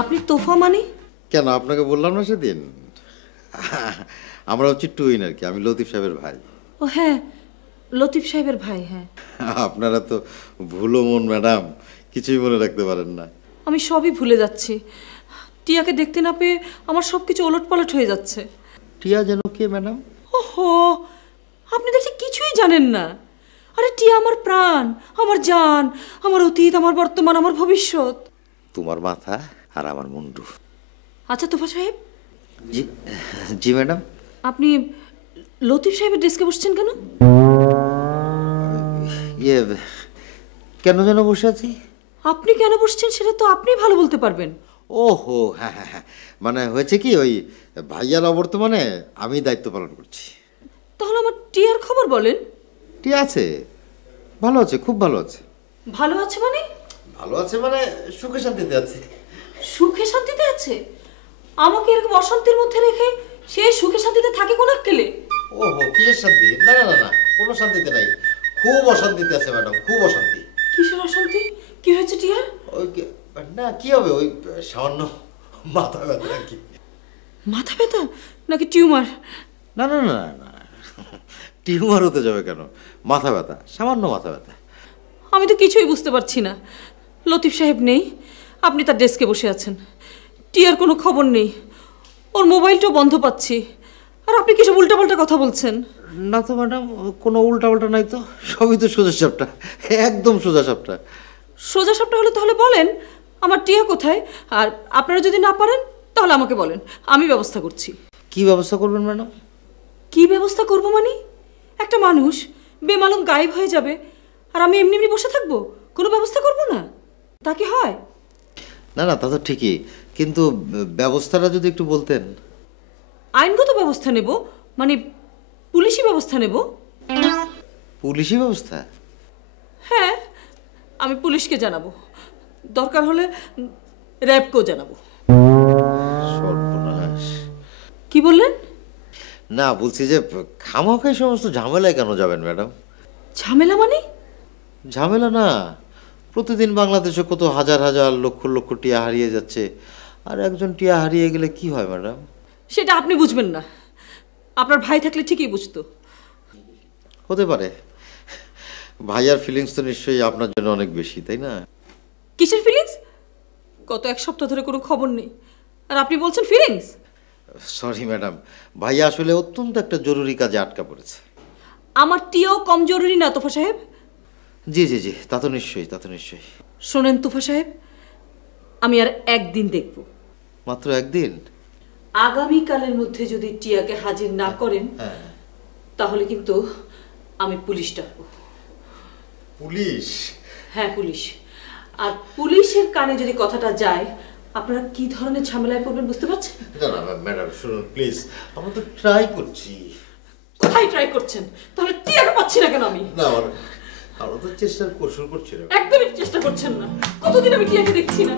আপনি তোফা মানে? কেন আপনাকে বললাম না সেদিন? আমরা হচ্ছে টুইন আর কি। আমি লতিফ সাহেবের ভাই। ও হ্যাঁ, লতিফ সাহেবের ভাই। হ্যাঁ, আপনারা তো ভুলো মন ম্যাডাম, কিছুই মনে রাখতে পারেন না। আমি সবই ভুলে যাচ্ছি। টিয়াকে দেখতে না পেয়ে আমার সব কিছু ওলটপালট হয়ে যাচ্ছে। টিয়া যেন কে ম্যাডাম? ওহো, আপনি দেখছি কিছুই জানেন না। আরে টিয়া আমার প্রাণ, আমার জান, আমার অতীত, আমার বর্তমান, আমার ভবিষ্যৎ। তোমার মাথা আর আমার মুন্ডু। আচ্ছা তোফা সাহেব, জি জি ম্যাডাম। আপনি লতিফ সাহেবের ডেস্কে বসছেন কেন? ইয়ে, কেন যেন বসে আছি? আপনি কেন বসছেন সেটা তো আপনি ভালো বলতে পারবেন। ওহো হ্যাঁ হ্যাঁ হ্যাঁ, মানে হয়েছে কি, ওই ভাইয়ার অবর্তমানে আমি দায়িত্ব পালন করছি। তাহলে আমার টিয়ার খবর বলেন। টিয়া আছে, ভালো আছে, খুব ভালো আছে। ভালো আছে মানে? ভালো আছে মানে সুখে শান্তিতে আছে। সুখে শান্তিতে আছে? আমাকে এরকম অশান্তির মধ্যে রেখে সে সুখে শান্তিতে থাকে কোন আক্কেলে? ওহো, কিসের শান্তি? না না না না, কোনো শান্তিতে নাই, খুব অশান্তিতে আছে ম্যাডাম, খুব অশান্তি। কিসের অশান্তি? কি হয়েছে টিয়ার? ওই না, কি হবে, ওই সামান্য মাথা ব্যথা আর কি। মাথা ব্যথা নাকি টিউমার? না না না না, টিউমার হতে যাবে কেন, মাথা ব্যথা, সামান্য মাথা ব্যথা। আমি তো কিছুই বুঝতে পারছি না। লতিফ সাহেব নেই, আপনি তার ডেস্কে বসে আছেন, টিয়ার কোনো খবর নেই, ওর মোবাইলটাও বন্ধ পাচ্ছি, আর আপনি কিসব উল্টাপাল্টা কথা বলছেন। না তো ম্যাডাম, কোনো উল্টা পাল্টা নাই তো, সবই তো সোজা সাপটা, একদম সোজা সাপটা। সোজা সাপটা হলে তাহলে বলেন আমার টিয়া কোথায়, আর আপনারা যদি না পারেন তাহলে আমাকে বলেন, আমি ব্যবস্থা করছি। কি ব্যবস্থা করবেন ম্যাডাম? কি ব্যবস্থা করব মানে? একটা মানুষ বেমালুম গায়েব হয়ে যাবে আর আমি এমনি এমনি বসে থাকবো, কোনো ব্যবস্থা করব না? তা কি হয়? না না, তা তো ঠিকই, কিন্তু ব্যবস্থাটা যদি একটু বলতেন। আইনগত ব্যবস্থা নেব মানে পুলিশি ব্যবস্থা নেব। পুলিশি ব্যবস্থা? হ্যাঁ, আমি পুলিশকে জানাবো, দরকার হলে র্যাবকেও জানাবো। সর্বনাশ। কি বললেন? না, বলছি যে খামাখাই সমস্ত ঝামেলায় কেন যাবেন ম্যাডাম? ঝামেলা মানে? ঝামেলা না, প্রতিদিন বাংলাদেশে কত হাজার হাজার লক্ষ লক্ষ টিয়া হারিয়ে যাচ্ছে, আর একজন টিয়া হারিয়ে গেলে কি হয় ম্যাডাম? সেটা আপনি বুঝবেন না, আপনার ভাই থাকলে ঠিকই বুঝতো। হতে পারে, ভাইয়ার ফিলিংস তো নিশ্চয়ই আপনার জন্য অনেক বেশি, তাই না? কিসের ফিলিংস? গত এক সপ্তাহ ধরে কোনো খবর নেই, আর আপনি বলছেন ফিলিংস? সরি ম্যাডাম, ভাইয়া আসলে অত্যন্ত একটা জরুরি কাজে আটকা পড়েছে। আমার টিয়াও কম জরুরি না তোফা সাহেব। জি জি জি, তা তো নিশ্চয়ই, তা তো নিশ্চয়ই। শোনেন তোফা সাহেব, আমি আর একদিন দেখব। মাত্র একদিন? আগামীকালের মধ্যে যদি টিয়াকে হাজির না করেন তাহলে কিন্তু আমি পুলিশ ডাকবো। পুলিশ? হ্যাঁ পুলিশ। আর পুলিশের কানে যদি কথাটা যায় আপনারা কি ধরনের ঝামেলায় পড়বেন বুঝতে পারছেন? না না ম্যাডাম, শুনুন প্লিজ, আমরা তো ট্রাই করছি। কোথায় ট্রাই করছেন? তাহলে টিয়াকে পাচ্ছি না কেন আমি? না, আমরা তো চেষ্টার কৌশল করছি না। একদমই চেষ্টা করছেন না। কতদিন আমি টিয়াকে দেখছি না।